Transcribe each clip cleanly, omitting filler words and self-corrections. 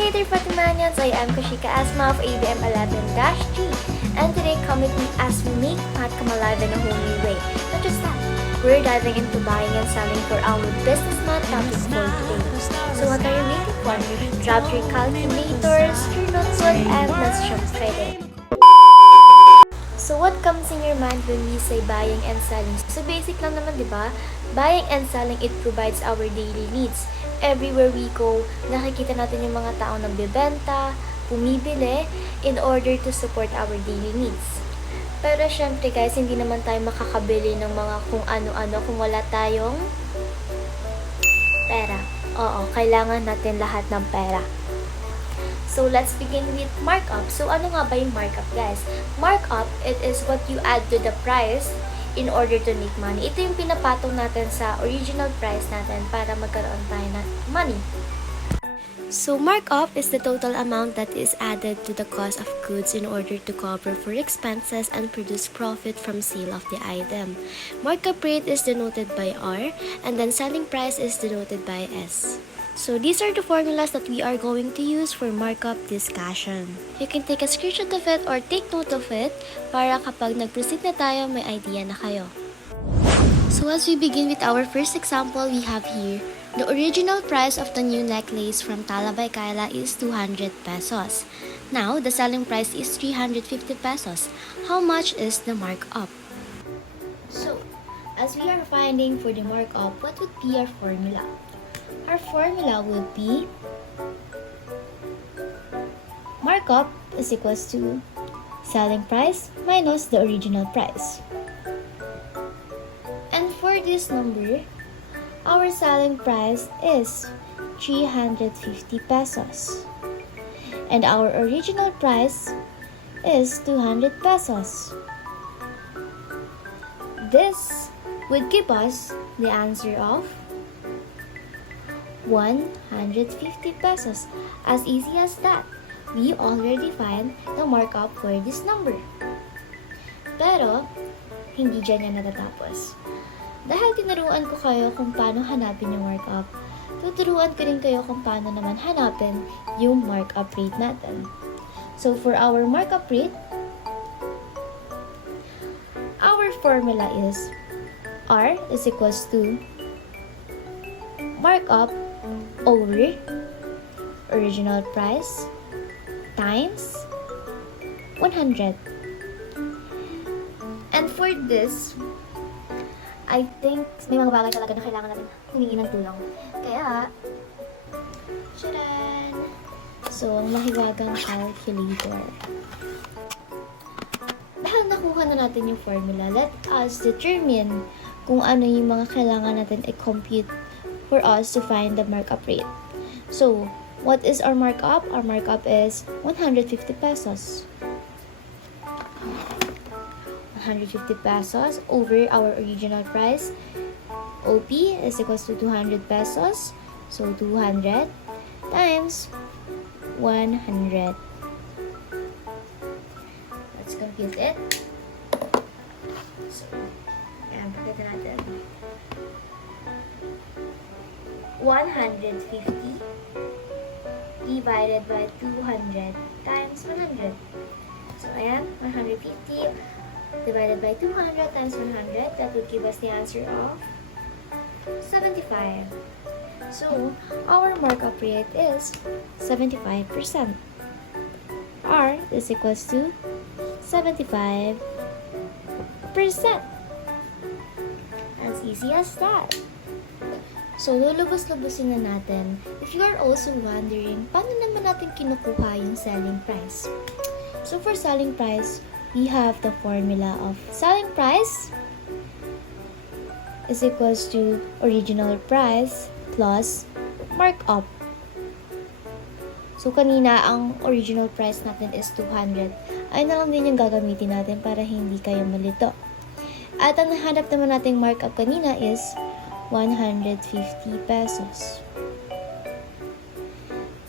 Hey there Fatimanians! I am Kashica Esma of ABM 11-G, and today come with me as we make math come alive in a whole new way. Not just that, we're diving into buying and selling for our business math topic for today. So what are you waiting for? Grab your calculators, your notebook, and let's jump right in. So what comes in your mind when we say buying and selling? So basic lang naman, di ba? Buying and selling, it provides our daily needs. Everywhere we go, nakikita natin yung mga taong nagbebenta, pumibili, in order to support our daily needs. Pero syempre guys, hindi naman tayo makakabili ng mga kung ano-ano kung wala tayong pera. Oo, kailangan natin lahat ng pera. So let's begin with markup. So ano nga ba yung markup guys? Markup, it is what you add to the price in order to make money. Ito yung pinapatong natin sa original price natin para magkaroon tayo ng money. So markup is the total amount that is added to the cost of goods in order to cover for expenses and produce profit from sale of the item. Markup rate is denoted by R, and then selling price is denoted by S. So these are the formulas that we are going to use for markup discussion. You can take a screenshot of it or take note of it para kapag nag-proceed na tayo, may idea na kayo. So as we begin with our first example, we have here, the original price of the new necklace from Talabay Kaila is 200 pesos. Now, the selling price is 350 pesos. How much is the markup? So, as we are finding for the markup, what would be our formula? Our formula would be markup is equals to selling price minus the original price. And for this number, our selling price is 350 pesos. And our original price is 200 pesos. This would give us the answer of 150 pesos. As easy as that. We already find the markup for this number. Pero, hindi dyan yan natatapos. Dahil tinuruan ko kayo kung paano hanapin yung markup, tuturuan ko rin kayo kung paano naman hanapin yung markup rate natin. So, for our markup rate, our formula is R is equals to markup over original price times 100. And for this, I think may mga bagay talaga na kailangan natin humingi ng tulong. Kaya, tcharan! So, ang mahiwagang calculator. Dahil nakuha na natin yung formula, let us determine kung ano yung mga kailangan natin i-compute for us to find the markup rate. So, what is our markup? Our markup is 150 pesos. 150 pesos over our original price. OP is equals to 200 pesos. So, 200 times 100. Let's compute it. So, yan, pakita natin. 150 divided by 200 times 100. So, ayan, 150 divided by 200 times 100, that would give us the answer of 75. So, our markup rate is 75%. R is equals to 75%. As easy as that. So, lulubos-lubusin na natin. If you are also wondering, paano naman natin kinukuha yung selling price? So, for selling price, we have the formula of selling price is equals to original price plus markup. So, kanina, ang original price natin is 200. Ay na lang din yung gagamitin natin para hindi kayo malito. At ang nahanap naman nating markup kanina is 150 pesos.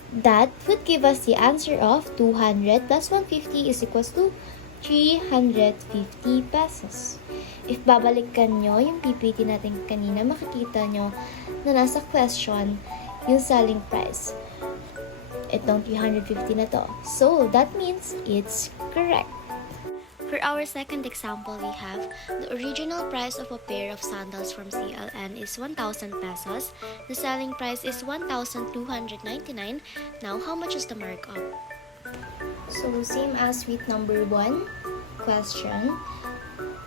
That would give us the answer of 200 plus 150 is equals to 350 pesos. If babalikan nyo yung PPT natin kanina, makikita nyo na nasa question yung selling price. itong 350 na to. So, that means it's correct. For our second example, we have the original price of a pair of sandals from CLN is 1,000 pesos. The selling price is 1,299. Now, how much is the markup? So, same as with number 1 question,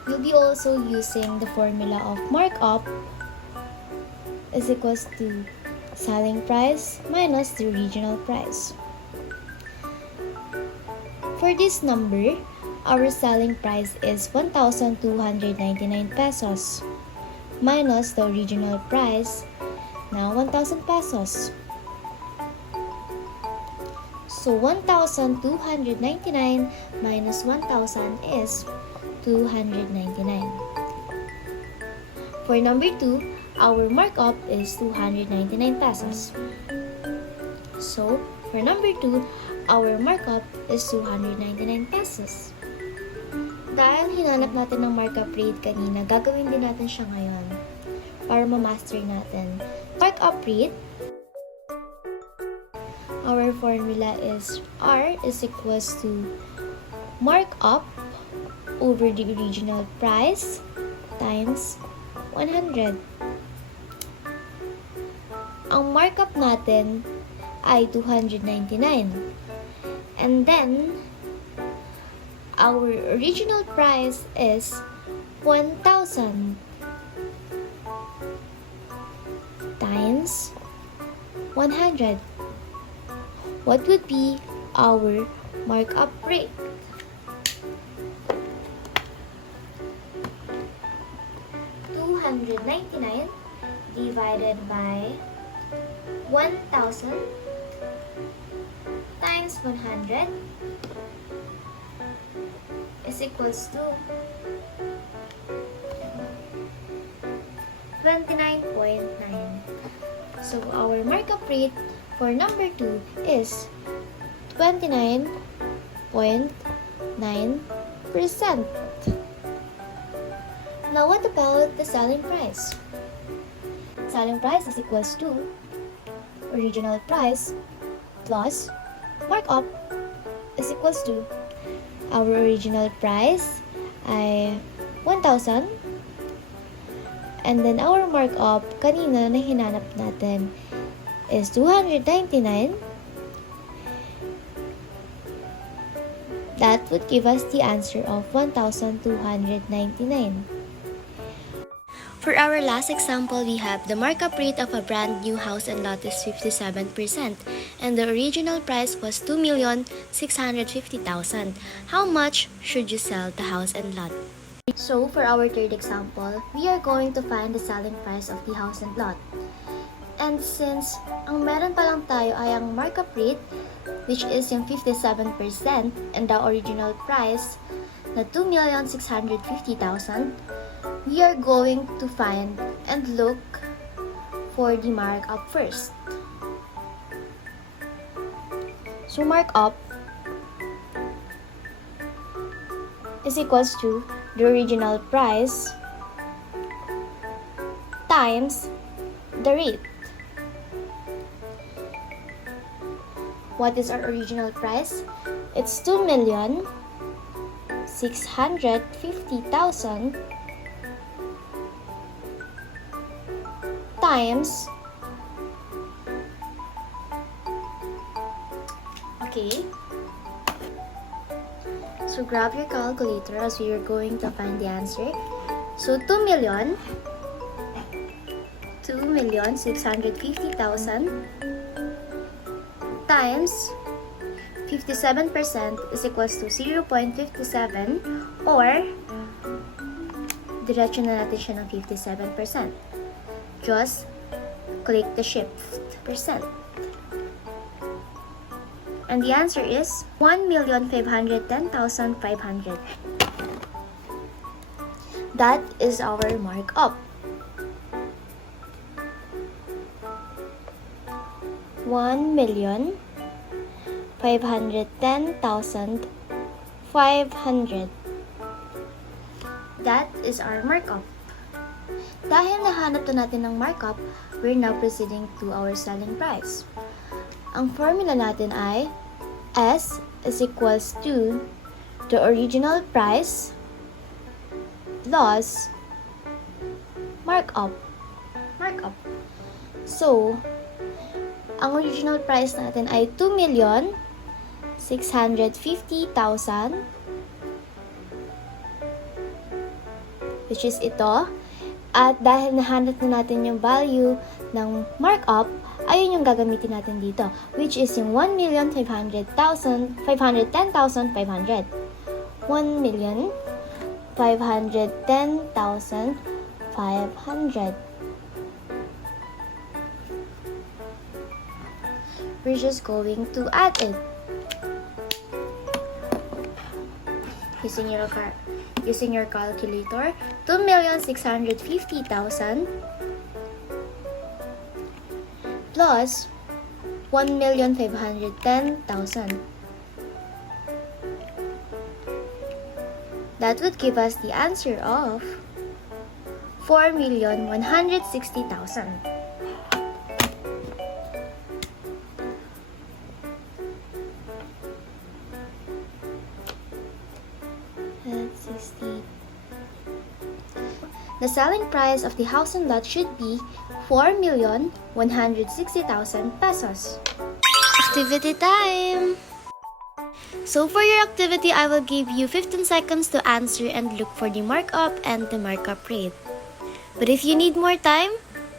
you'll be also using the formula of markup is equals to selling price minus the original price. For this number, our selling price is 1,299 pesos minus the original price, now 1,000 pesos. So 1,299 minus 1,000 is 299. For number 2, our markup is 299 pesos. So for number 2, our markup is 299 pesos. Dahil hinanap natin ng markup rate kanina, gagawin din natin siya ngayon para ma-master natin. Markup rate, our formula is R is equals to markup over the original price times 100. Ang markup natin ay 299. And then, our original price is 1,000 times 100. What would be our markup rate? $299 divided by 1,000 times 100 is equals to 29.9. So our markup rate for number 2 is 29.9%. Now what about the selling price? Selling price is equals to original price plus markup is equals to our original price ay 1,000 and then our markup kanina na hinanap natin is 299. That would give us the answer of 1,299. For our last example, we have the markup rate of a brand new house and lot is 57% and the original price was 2,650,000. How much should you sell the house and lot? So, for our third example, we are going to find the selling price of the house and lot. And since ang meron pa lang tayo ay ang markup rate, which is yung 57% and the original price na 2,650,000, we are going to find and look for the markup first. So markup is equals to the original price times the rate. What is our original price? It's 2,650,000 times, okay, so grab your calculator as we are going to find the answer. So 2,650,000 times 57% is equals to 0.57 or diretso na natin siya ng 57%. Just click the shift percent. And the answer is 1,510,500. That is our markup. 1,510,500. That is our markup. Dahil nahanap na natin ng markup, we're now proceeding to our selling price. Ang formula natin ay S is equals to the original price plus markup. So, ang original price natin ay 2,650,000, which is ito. At dahil nahanap na natin yung value ng markup, ayun yung gagamitin natin dito, which is yung 1,510,500. 1,510,500. We're just going to add it using your calculator. 2,650,000 plus 1,510,000. That would give us the answer of 4,160,000. That's 60. The selling price of the house and lot should be 4,160,000 pesos. Activity time! So for your activity, I will give you 15 seconds to answer and look for the markup and the markup rate. But if you need more time,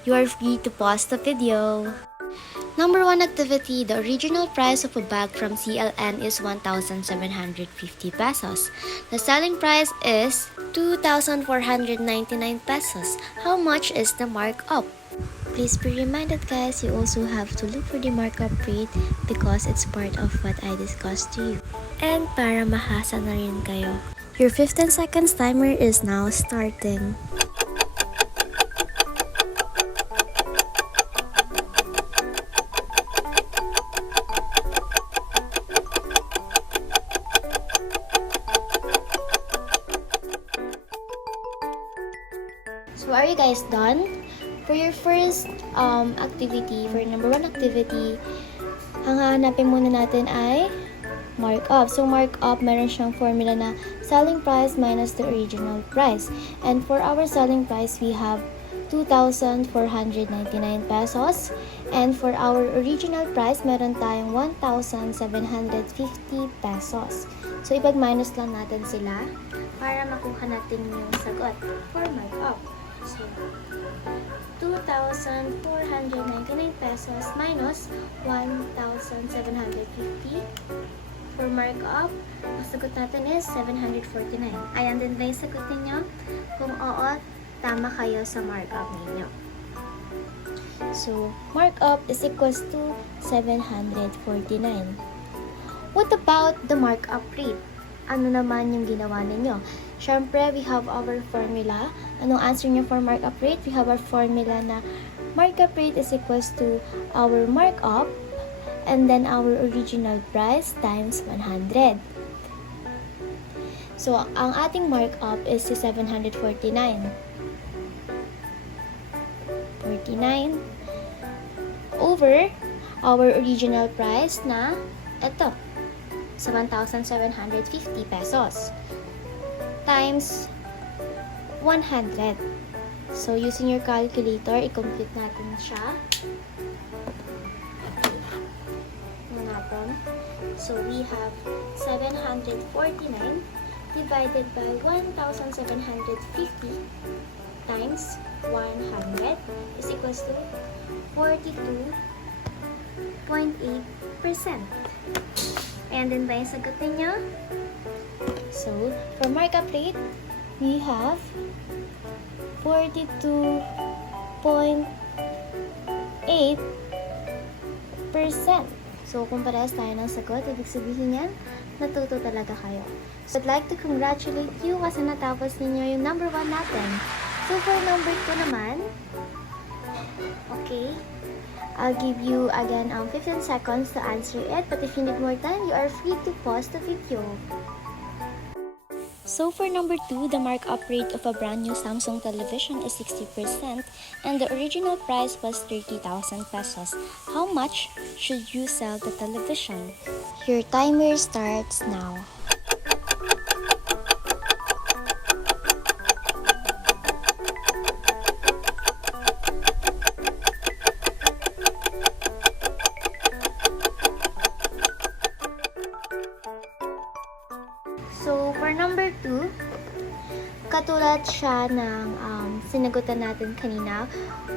you are free to pause the video. Number 1 activity, the original price of a bag from CLN is 1,750 pesos. The selling price is 2,499 pesos. How much is the markup? Please be reminded guys, you also have to look for the markup rate because it's part of what I discussed to you. And para mahasa na rin kayo. Your 15 seconds timer is now starting. So are you guys done? For your first activity, for number 1 activity, ang hahanapin muna natin ay markup. So markup, meron siyang formula na selling price minus the original price. And for our selling price, we have 2,499 pesos. And for our original price, meron tayong 1,750 pesos. So ipag-minus lang natin sila para makuha natin yung sagot for markup. So, 2,499 pesos minus 1,750 for markup. Ang sagot natin is 749. Ayan din ba yung sagot ninyo? Kung oo, tama kayo sa markup ninyo. So, markup is equals to 749. What about the markup rate? Ano naman yung ginawa ninyo? Siyempre, we have our formula. Anong answer nyo for markup rate? We have our formula na markup rate is equals to our markup and then our original price times 100. So, ang ating markup is si 749. 49 over our original price na ito, sa 1,750 pesos times 100. So, using your calculator, i-compute natin siya. So, we have 749 divided by 1,750 times 100 is equals to 42.8%. And then ba yung sagot ninyo? So, for markup rate, we have 42.8%. So, kung parehas tayo ng sagot, ibig sabihin yan, natuto talaga kayo. So, I'd like to congratulate you kasi natapos ninyo yung number 1 natin. So, for number 2 naman, okay, I'll give you again 15 seconds to answer it. But if you need more time, you are free to pause the video. So for number 2, the markup rate of a brand new Samsung television is 60% and the original price was 30,000 pesos. How much should you sell the television? Your timer starts now. So, for number 2, katulad siya ng sinagutan natin kanina.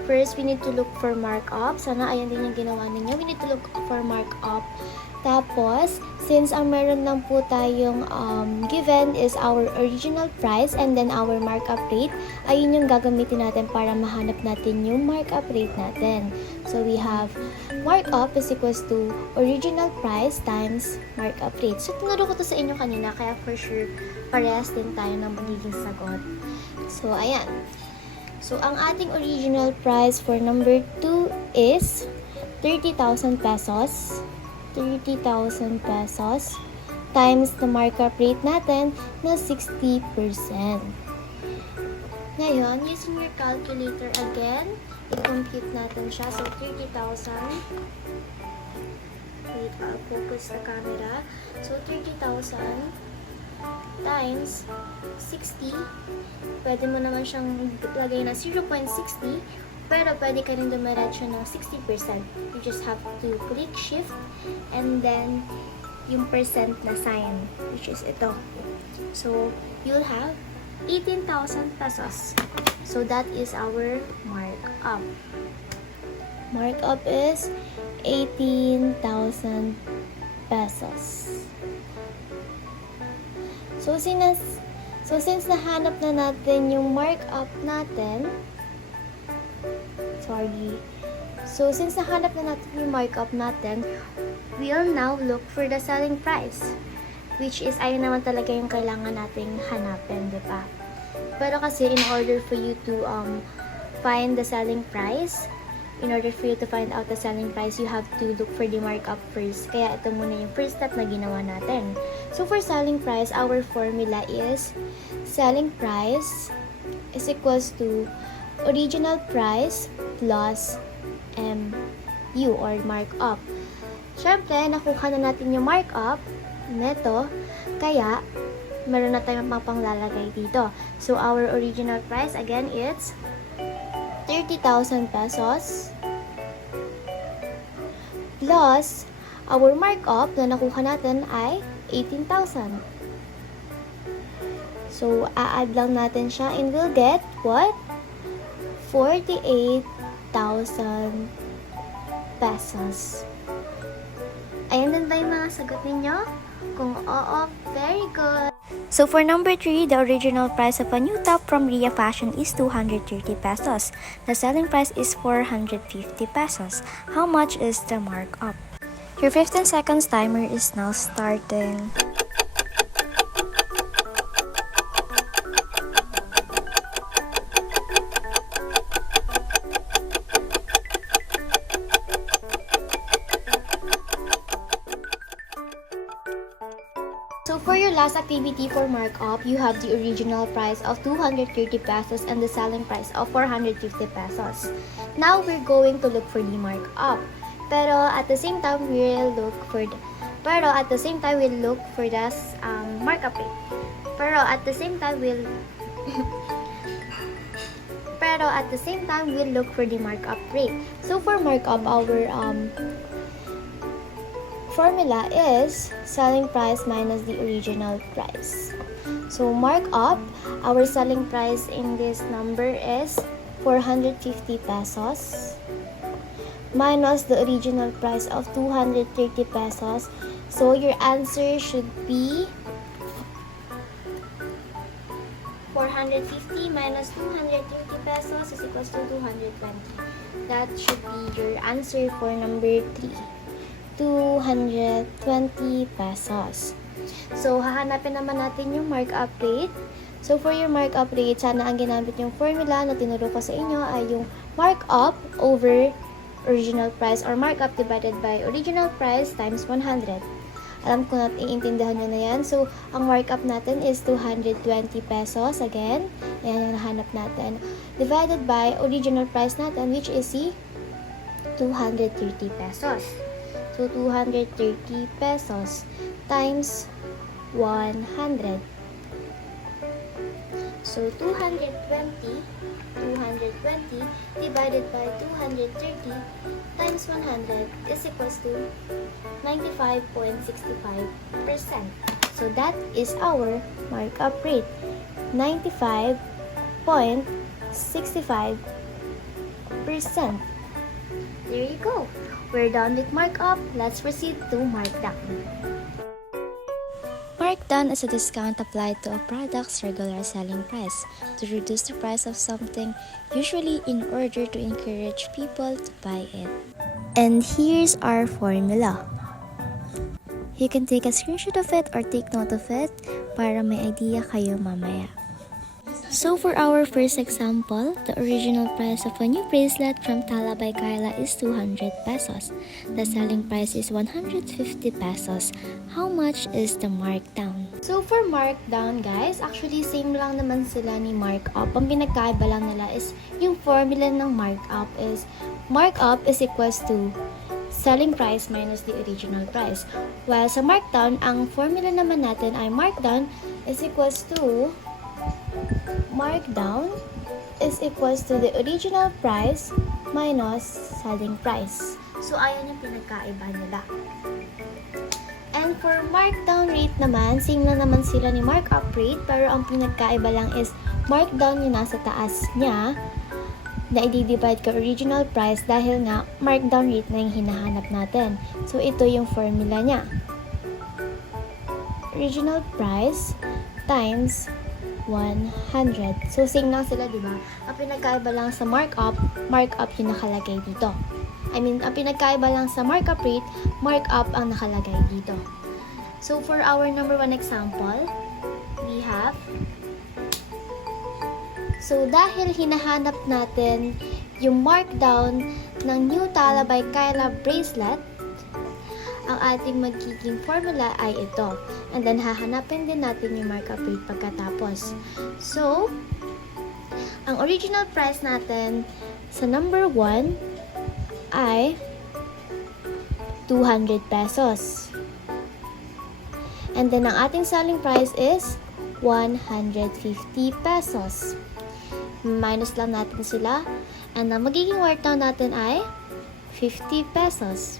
First, we need to look for markup. Sana ayan din yung ginawa ninyo. We need to look for markup. Tapos, since ang meron lang po tayong given is our original price and then our markup rate, ayun yung gagamitin natin para mahanap natin yung markup rate natin. So, we have markup is equals to original price times markup rate. So, tinuro ko to sa inyo kanina, kaya for sure, parehas din tayo ng magiging sagot. So, ayan. So, ang ating original price for number 2 is 30,000 pesos. 30,000 pesos times the markup rate natin na 60%. Ngayon, using your calculator again, i-compute natin siya. So, 30,000. Wait, I'll focus the camera. So, 30,000 times 60. Pwede mo naman siyang lagay na 0.60. Pero pwede ka rin dumiretso ng 60%. You just have to click shift and then yung percent na sign, which is ito. So, you'll have 18,000 pesos. So, that is our markup. Markup is 18,000 pesos. So, since nahanap na natin yung markup natin, So, since nahanap na natin yung markup natin, we'll now look for the selling price. Which is, ayun naman talaga yung kailangan nating hanapin, di ba? Pero kasi, in order for you to find the selling price, in order for you to find out the selling price, you have to look for the markup first. Kaya ito muna yung first step na ginawa natin. So, for selling price, our formula is selling price is equals to original price plus MU or markup. Siyempre, nakuha na natin yung markup neto, kaya meron na tayong mapanglalagay dito. So, our original price, again, it's 30,000 pesos plus our markup na nakuha natin ay 18,000. So, a-add lang natin siya and we'll get what? 48,000 pesos. Ayan din ba yung mga sagot ninyo? Kung oo, very good! So for number 3, the original price of a new top from Ria Fashion is 230 pesos. The selling price is 450 pesos. How much is the markup? Your 15 seconds timer is now starting. So for your last activity for markup, you have the original price of 230 pesos and the selling price of 450 pesos. Now we're going to look for the markup. Pero at the same time we'll look for the markup rate. Pero at the same time we'll look for the markup rate. So for markup, our formula is selling price minus the original price. So markup, our selling price in this number is 450 pesos minus the original price of 230 pesos. So your answer should be 450 minus 230 pesos is equals to 220. That should be your answer for number 3. 220 pesos. So, hahanapin naman natin yung markup rate. So, for your markup rate, sana ang ginamit yung formula na tinuro ko sa inyo ay yung markup over original price or markup divided by original price times 100. Alam ko na iintindihan nyo na yan. So, ang markup natin is 220 pesos. Again, yan yung nahanap natin. Divided by original price natin, which is si 230 pesos. So, 230 pesos times 100. So, 220 divided by 230 times 100 is equals to 95.65%. So, that is our markup rate. 95.65%. There you go. We're done with markup. Let's proceed to markdown. Markdown is a discount applied to a product's regular selling price to reduce the price of something, usually in order to encourage people to buy it. And here's our formula. You can take a screenshot of it or take note of it para may idea kayo mamaya. So for our first example, the original price of a new bracelet from Tala by Carla is 200 pesos. The selling price is 150 pesos. How much is the markdown? So for markdown guys, actually same lang naman sila ni markup. Ang pinagkaiba lang nila is yung formula ng markup is equals to selling price minus the original price. While sa markdown, ang formula naman natin ay markdown is equals to the original price minus selling price. So, ayan yung pinagkaiba nila. And for markdown rate naman, same lang naman sila ni markup rate, pero ang pinagkaiba lang is markdown yung nasa taas niya na i-divide ka original price dahil nga markdown rate na yung hinahanap natin. So, ito yung formula niya. Original price times 100. So, same lang sila, di ba? Ang pinagkaiba lang sa markup yung nakalagay dito. Ang pinagkaiba lang sa markup rate, markup ang nakalagay dito. So, for our number 1 example, we have, so, dahil hinahanap natin yung markdown ng new Tala by Kyla bracelet, ang ating magiging formula ay ito. And then, hahanapin din natin yung markup rate pagkatapos. So, ang original price natin sa number 1 ay 200 pesos. And then, ang ating selling price is 150 pesos. Minus lang natin sila. And ang magiging markdown natin ay 50 pesos.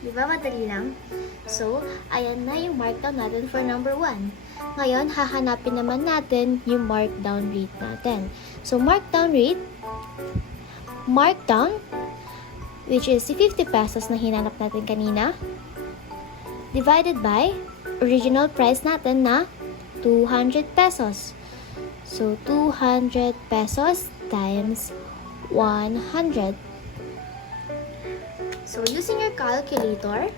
Diba madali lang? So, ayan na yung markdown natin for number 1. Ngayon, hahanapin naman natin yung markdown rate natin. So, markdown rate, which is 50 pesos na hinanap natin kanina, divided by original price natin na 200 pesos. So, 200 pesos times 100. So, using your calculator,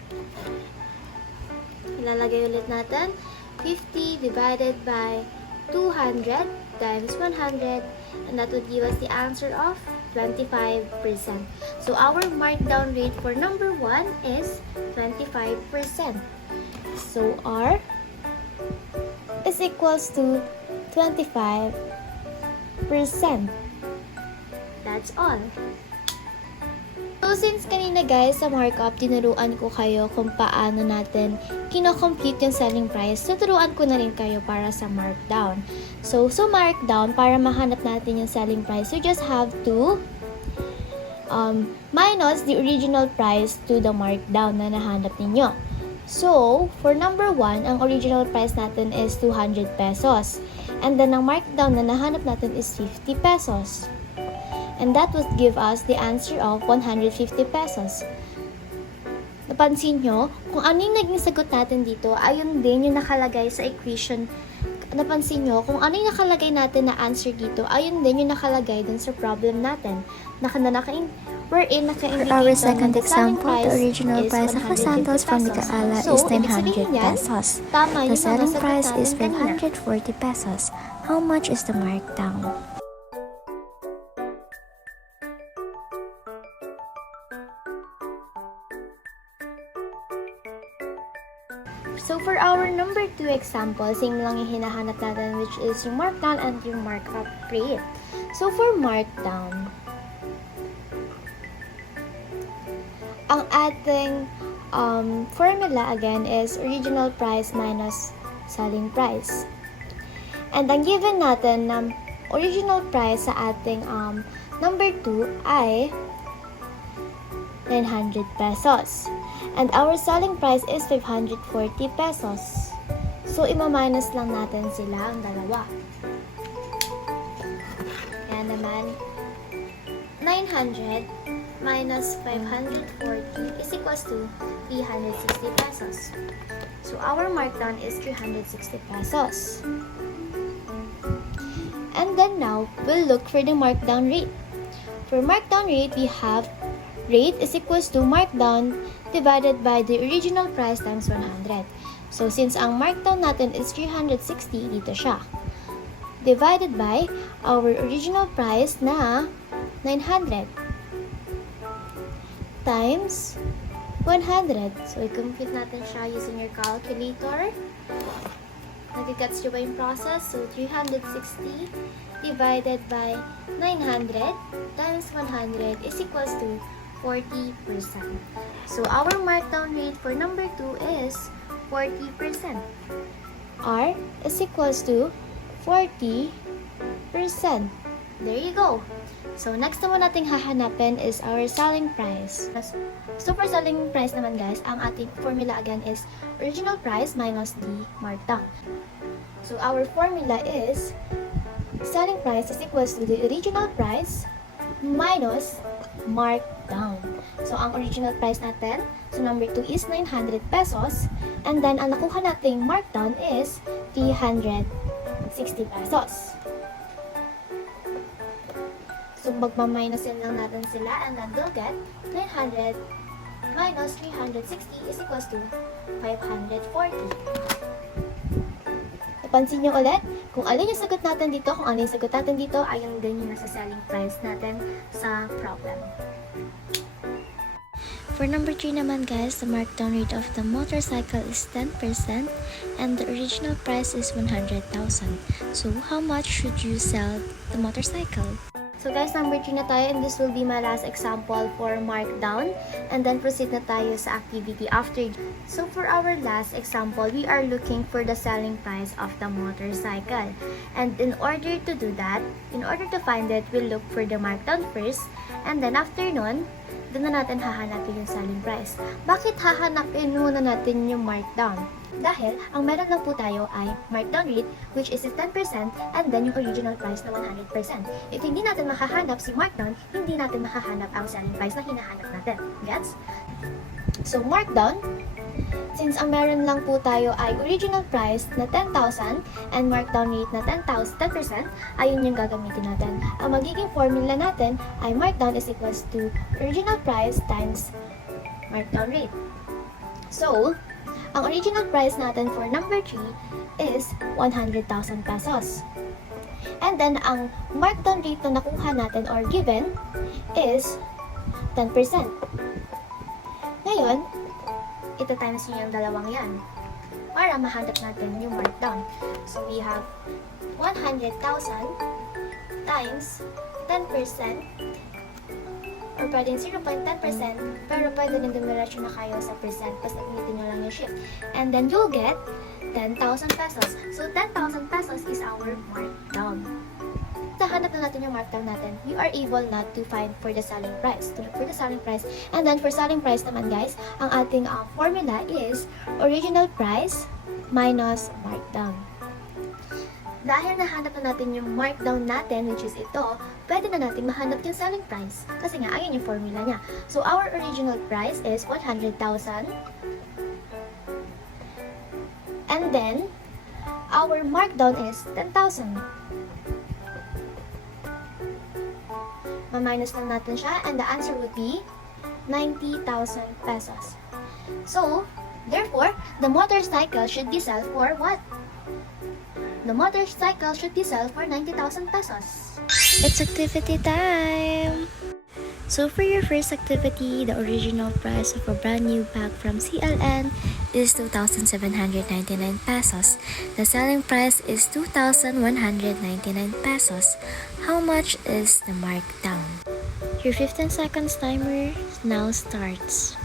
ilalagay ulit natin 50 divided by 200 times 100, and that would give us the answer of 25%. So, our markdown rate for number 1 is 25%. So, R is equals to 25%. That's all. So, since kanina guys, sa markup, tinuruan ko kayo kung paano natin kino-compute yung selling price. Tuturuan ko na rin kayo para sa markdown. So markdown, para mahanap natin yung selling price, you just have to minus the original price to the markdown na nahanap ninyo. So, for number 1, ang original price natin is 200 pesos. And then, ang markdown na nahanap natin is 50 pesos. And that would give us the answer of 150 pesos. Napansin nyo, kung ano yung naging sagot natin dito, ayun din yung nakalagay sa equation. Napansin nyo, kung ano yung nakalagay natin na answer dito, ayun din yung nakalagay dun sa problem natin. For our second example, the original price of a sandals from Micaela is 900 pesos. The selling price is 540 pesos. How much is the markdown? So for our number 2 example, same lang yung hinahanap natin, which is yung markdown and yung markup rate. So for markdown, ang ating formula again is original price minus selling price. And ang given natin na original price sa ating number 2 ay 900 pesos. And our selling price is 540 pesos. So, ima-minus lang natin sila ang dalawa. Kaya naman, 900 minus 540 is equals to 360 pesos. So, our markdown is 360 pesos. And then now, we'll look for the markdown rate. For markdown rate, we have rate is equals to markdown divided by the original price times 100. So, since ang markdown natin is 360, dito siya. Divided by our original price na 900 times 100. So, i-compute natin siya using your calculator. Nagigets nyo ba yung process? So, 360 divided by 900 times 100 is equals to 40%. So, our markdown rate for number 2 is 40%. R is equals to 40%. There you go. So, next naman nating hahanapin is our selling price. So, for selling price naman guys, ang ating formula again is original price minus the markdown. So, our formula is selling price is equals to the original price minus markdown. So, ang original price natin, so number 2 is 900 pesos. And then, ang nakuha nating markdown is 360 pesos. So, magmaminosin lang natin sila and then we'll get 900 minus 360 is equals to 540. Napansin nyo ulit, kung alin yung sagot natin dito, kung alin yung sagot natin dito, ay yung ganyan nasa selling price natin sa problem. For number 3 naman guys, the markdown rate of the motorcycle is 10% and the original price is 100,000. So, how much should you sell the motorcycle? So guys, number 3 na tayo and this will be my last example for markdown and then proceed na tayo sa activity after. So for our last example, we are looking for the selling price of the motorcycle. And in order to do that, in order to find it, we'll look for the markdown first and then after nun, doon na natin hahanapin yung selling price. Bakit hahanapin muna natin yung markdown? Dahil, ang meron lang po tayo ay markdown rate, which is 10%, and then yung original price na 100%. If hindi natin makahanap si markdown, hindi natin makahanap ang selling price na hinahanap natin. Gets? So, markdown, since ang meron lang po tayo ay original price na 10,000 and markdown rate na 10%, ayun yung gagamitin natin. Ang magiging formula natin ay markdown is equals to original price times markdown rate. So, ang original price natin for number 3 is 100,000 pesos. And then, ang markdown rate na nakuha natin or given is 10%. Ngayon, ito times nyo yung dalawang yan para mahanap natin yung markdown. So, we have 100,000 times 10% or pwedeng 0.10%, pero pwede rin dumiretso na kayo sa percent, basta gamitin nyo lang yung shift. And then you'll get 10,000 pesos. So, 10,000 pesos is our markdown. Nahanap na natin yung markdown natin, we are able not to find for the selling price. To look for the selling price. And then, for selling price naman guys, ang ating formula is original price minus markdown. Dahil nahanap na natin yung markdown natin, which is ito, pwede na natin mahanap yung selling price. Kasi nga, ayun yung formula niya. So, our original price is 100,000. And then, our markdown is 10,000. Ma-minus lang natin siya, and the answer would be 90,000 pesos. So, therefore, the motorcycle should be sold for what? The motorcycle should be sold for 90,000 pesos. It's activity time! So for your first activity, the original price of a brand new bag from CLN is 2,799 pesos. The selling price is 2,199 pesos. How much is the markdown? Your 15 seconds timer now starts.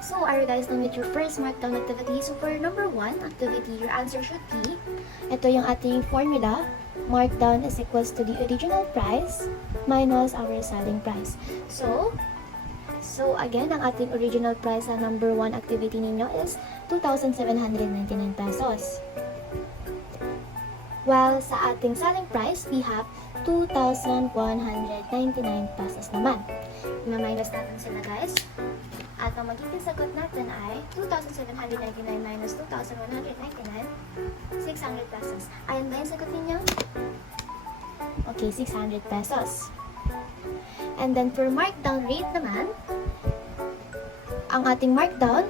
So, are you guys done with your first markdown activity? So, for number 1 activity, your answer should be, ito yung ating formula. Markdown is equals to the original price minus our selling price. So again, ang ating original price sa number 1 activity ninyo is 2,799 pesos. While sa ating selling price, we have 2,199 pesos naman. I-minus natin sila, guys. At ang magiging sagot natin ay 2,799 minus 2,199, 600 pesos. Ayan ba yung sagot ninyo? Okay, 600 pesos. And then for markdown rate naman, ang ating markdown,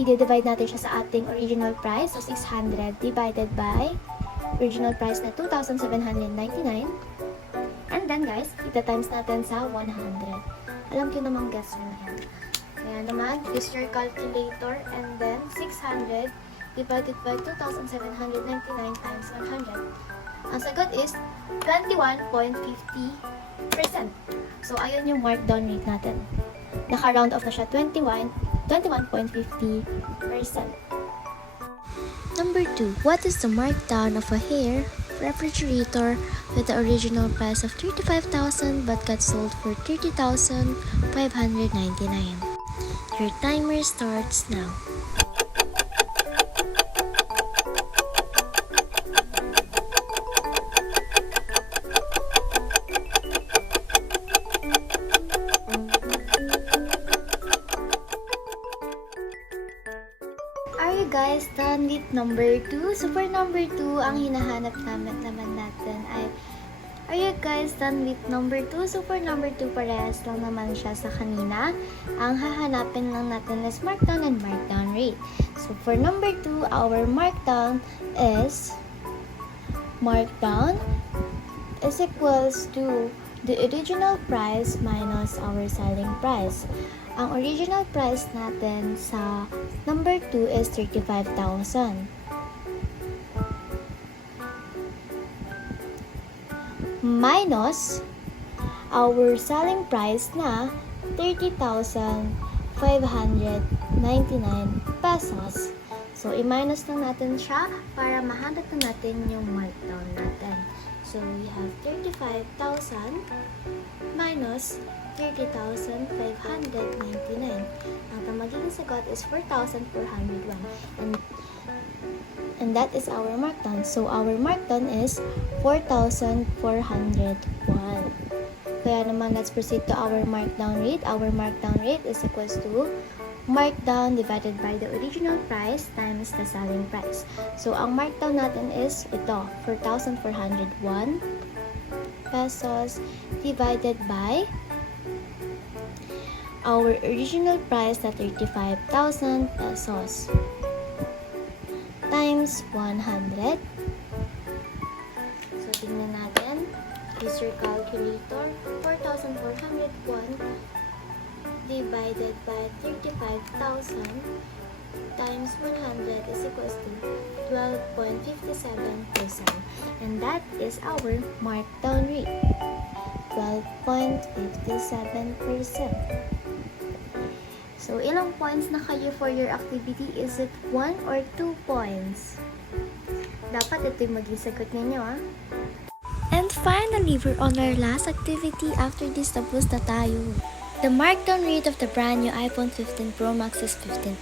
i-divide natin siya sa ating original price, so 600 divided by original price na 2,799. And then guys, ita-times natin sa 100. Alam ko namang guess nyo yan. Kaya naman, use your calculator and then 600 divided by 2,799 times 100. Ang sagot is 21.50%. So, ayun yung markdown rate natin. Naka-round off na siya 21.50%. Number 2. What is the markdown of a hair refrigerator with the original price of 35,000 but got sold for 30,599? Your timer starts now. Are you guys done with number 2? So for number 2, ang hinahanap naman natin ay, are you guys done with number 2? So for number 2, parehas lang naman siya sa kanina. Ang hahanapin lang natin is markdown and markdown rate. So for number 2, our markdown is equals to the original price minus our selling price. Ang original price natin sa number 2 is 35,000. Minus our selling price na 30,599 pesos. So, i-minus lang natin siya para mahanap na natin yung markdown natin. So, we have 35,000 minus 30,599. Ang magiging sagot is 4,401. And that is our markdown. So, our markdown is 4,401. Kaya naman, let's proceed to our markdown rate. Our markdown rate is equals to markdown divided by the original price times the selling price. So, ang markdown natin is ito, 4,401 pesos divided by our original price na 35,000 pesos times 100. So, tingnan natin. Use your calculator. 4,401 divided by 35,000 times 100 is equals to 12.57%. And that is our markdown rate. 12.57%. So, ilang points na kayo for your activity? Is it 1 or 2 points? Dapat ito yung maging sagot ninyo, ah. And finally, we're on our last activity. After this, tapos na tayo. The markdown rate of the brand new iPhone 15 Pro Max is 15%.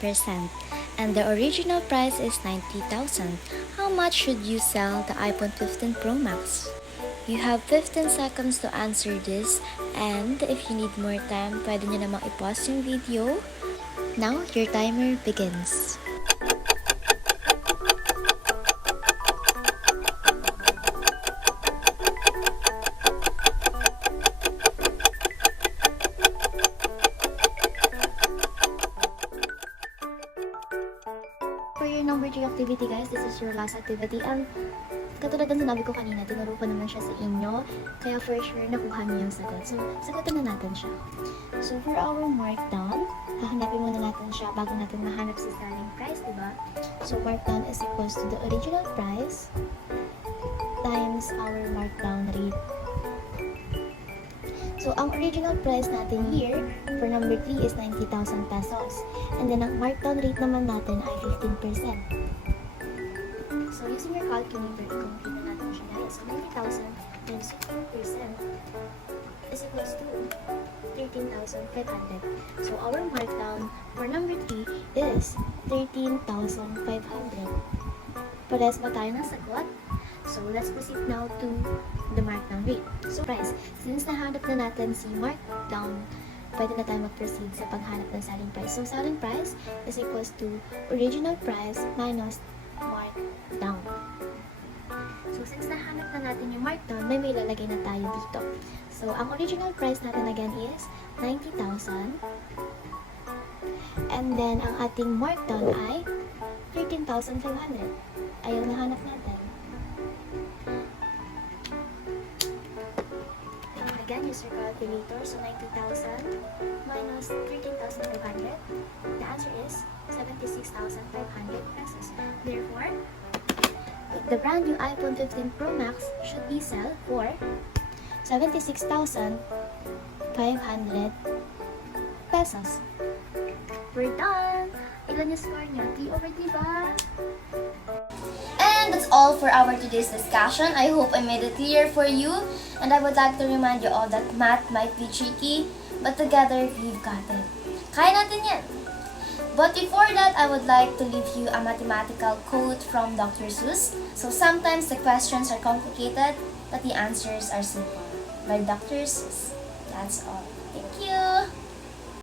And the original price is 90,000. How much should you sell the iPhone 15 Pro Max? You have 15 seconds to answer this, and if you need more time, pwede nyo namang i-pause yung video. Now, your timer begins. 3 activity guys, this is your last activity. And katulad ng sinabi ko kanina, tinuro ko naman siya sa inyo. Kaya for sure, nakuha niyo yung sagot. So, sagutin na natin siya. So, for our markdown, hahanapin muna natin siya bago natin mahanap si selling price, diba? So, markdown is equals to the original price times our markdown rate. So, ang original price natin here for number 3 is 90,000 pesos. And then, ang markdown rate naman natin ay 15%. So, using your calculator, i-compute na natin siya guys. So, 90,000 times 15% is equals to 13,500. So, our markdown for number 3 is 13,500. Parehas ba tayo ng sagot? So, let's proceed now to the markdown rate. So, price. Since nahanap na natin si markdown, pwede na tayo mag-proceed sa paghanap ng selling price. So, selling price is equals to original price minus markdown. So, since nahanap na natin yung markdown, may lalagay na tayo dito. So, ang original price natin again is 90,000. And then, ang ating markdown ay 13,500. Ayaw nahanap natin. Again, use your calculator. So, 90,000 minus 13,500. The answer is 76,500 pesos. Therefore, the brand new iPhone 15 Pro Max should be sold for 76,500 pesos. We're done! Ilan yung score niyo? 3 over 3 ba? And that's all for our today's discussion. I hope I made it clear for you. And I would like to remind you all that math might be tricky, but together we've got it. Kaya natin yan! But before that, I would like to leave you a mathematical quote from Dr. Seuss. So sometimes the questions are complicated, but the answers are simple. By Dr. Seuss. That's all.